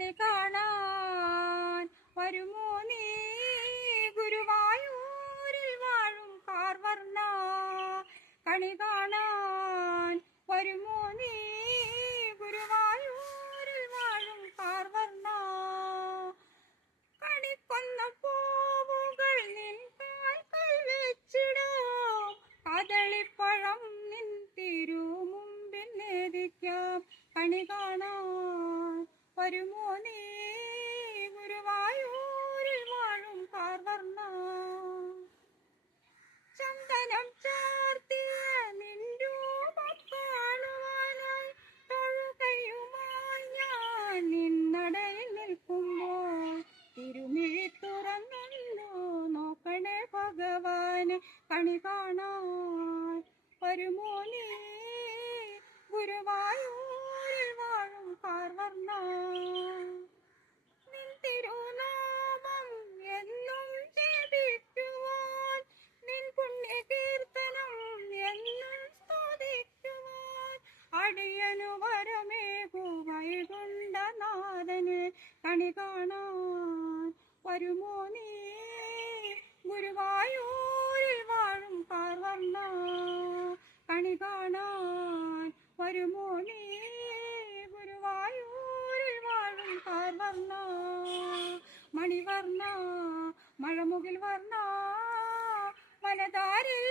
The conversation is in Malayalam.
കണി കാണാൻ വരുമോ നീ ഗുരുവായൂരിൽ വാഴും കാർവർണ്ണ കണി കാണാൻ വരുമോ നീ ഗുരുവായൂരിൽ വാഴും കാർവർണ്ണ കണിക്കൊന്ന പൂവുകൾ നിൻ കാൽക്കൽ വെച്ചിടാം കദളിപ്പഴം നിൻ തിരുമുമ്പിൽ നേദിക്കാം കണി കാണാൻ വരുമോ നീ ഗുരുവായൂരിൽ വാഴും കാർവർണ്ണ ചന്ദനം ചാർത്തിയ നിൻ രൂപം കാണുവാനായി തൊഴുകയുമായി ഞാൻ നിന്നടയിൽ നിൽക്കുമ്പോൾ തിരുമിഴി തുറന്നല്ലോ നോക്കണേ ഭഗവാനെ കണി കാണാൻ വരുമോ നീ ഗുരുവായൂരിൽ വാഴും കാർവർണ്ണ നിൻ തിരുനാമം എന്നും ജപിക്കുവാൻ നിൻ പുണ്യകീർത്തനം എന്നും സ്തുതിക്കുവാൻ അടിയനു വരമേകു വൈകുണ്ഠനാഥന് കണി കാണാൻ വരുമോ നീ ഗുരുവായൂരിൽ വാഴും കാർവർണ്ണ കണി കാണാൻ വരുമോ നീ ഗുരുവായൂരിൽ വാഴും കാർവർണ്ണ മണിവർണ്ണ മഴമുകിൽ വർണ്ണ വനതാരിൽ